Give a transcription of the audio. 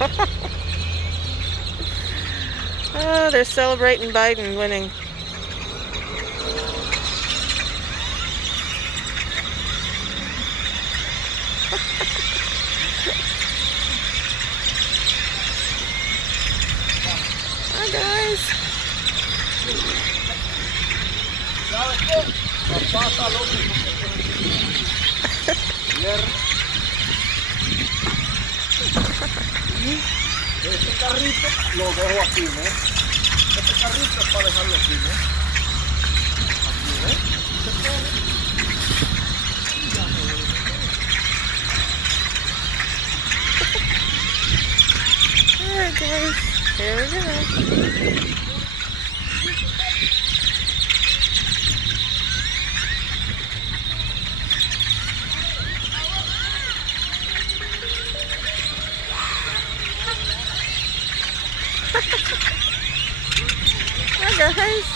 Oh, they're celebrating Biden winning. Hi, guys. ¿Sabes qué? Papá está loco este carrito lo dejo aquí, ¿no? Este carrito es para dejarlo aquí, ¿no? Aquí, ¿ves? Se pone. All right, guys. Here we go. Hi, guys.